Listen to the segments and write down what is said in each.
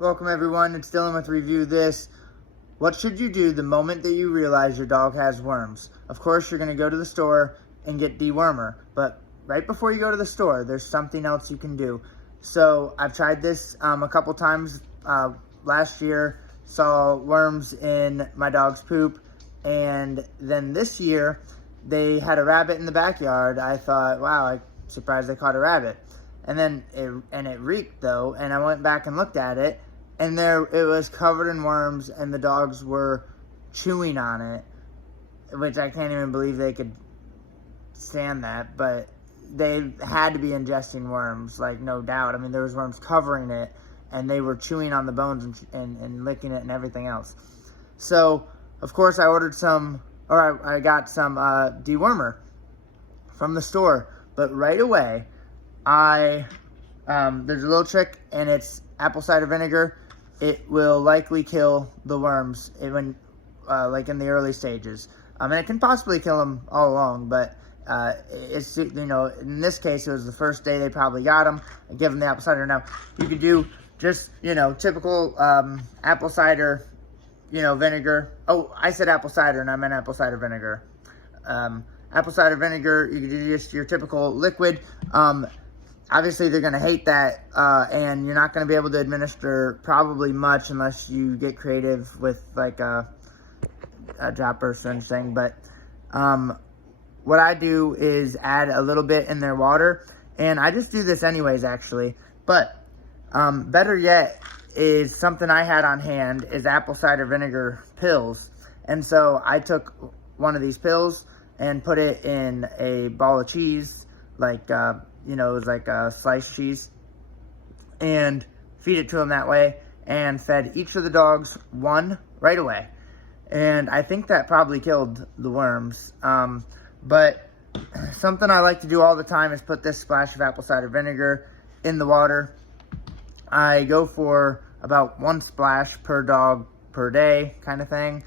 Welcome everyone, it's Dylan with Review This. What should you do the moment that you realize your dog has worms? Of course, you're going to go to the store and get dewormer, but right before you go to the store, there's something else you can do. So I've tried this a couple times last year, saw worms in my dog's poop, and then this year they had a rabbit in the backyard. I thought, wow, I'm surprised they caught a rabbit. And then it reeked though, and I went back and looked at it, and there it was covered in worms, and the dogs were chewing on it, which I can't even believe they could stand that, but they had to be ingesting worms, like no doubt. I mean, there was worms covering it, and they were chewing on the bones and licking it and everything else. So, of course, I ordered some, or I got some dewormer from the store, but right away, there's a little trick, and it's apple cider vinegar. It will likely kill the worms like in the early stages. And it can possibly kill them all along, but it's, you know, in this case, it was the first day they probably got them. I give them the apple cider. Now, you could do just, you know, typical apple cider, you know, vinegar. Oh, I said apple cider, and I meant apple cider vinegar. Apple cider vinegar, you could do just your typical liquid. Obviously, they're going to hate that, and you're not going to be able to administer probably much unless you get creative with like a dropper or something. But what I do is add a little bit in their water, and I just do this anyways, actually. But better yet is something I had on hand is apple cider vinegar pills. And so I took one of these pills and put it in a ball of cheese, like you know, it was like a sliced cheese, and feed it to them that way, and fed each of the dogs one right away. And I think that probably killed the worms. But something I like to do all the time is put this splash of apple cider vinegar in the water. I go for about one splash per dog per day kind of thing.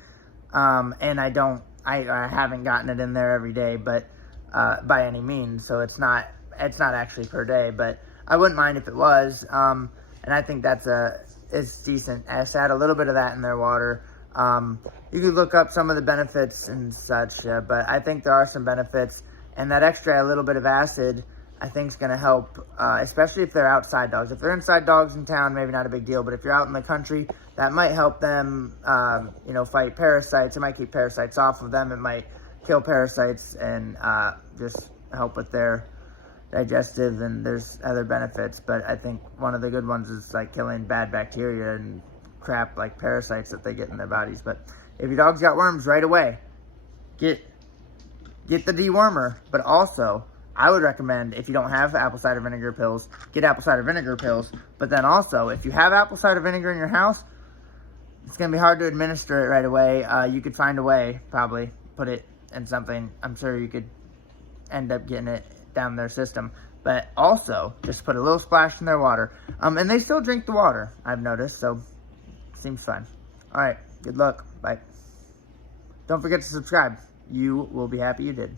And I haven't gotten it in there every day, but by any means, so it's not actually per day, but I wouldn't mind if it was. And I think it's decent. Just add a little bit of that in their water. You could look up some of the benefits and such, but I think there are some benefits, and that extra little bit of acid I think is going to help, especially if they're outside dogs. If they're inside dogs in town, maybe not a big deal, but if you're out in the country, that might help them, you know, fight parasites. It might keep parasites off of them. It might kill parasites and just help with their digestive, and there's other benefits. But I think one of the good ones is like killing bad bacteria and crap like parasites that they get in their bodies. But if your dog's got worms, right away, get the dewormer. But also, I would recommend, if you don't have apple cider vinegar pills, get apple cider vinegar pills. But then also, if you have apple cider vinegar in your house, it's going to be hard to administer it right away. You could find a way, probably, put it in something. I'm sure you could end up getting it down their system. But also, just put a little splash in their water. And they still drink the water, I've noticed, so seems fun. All right, good luck. Bye. Don't forget to subscribe. You will be happy you did.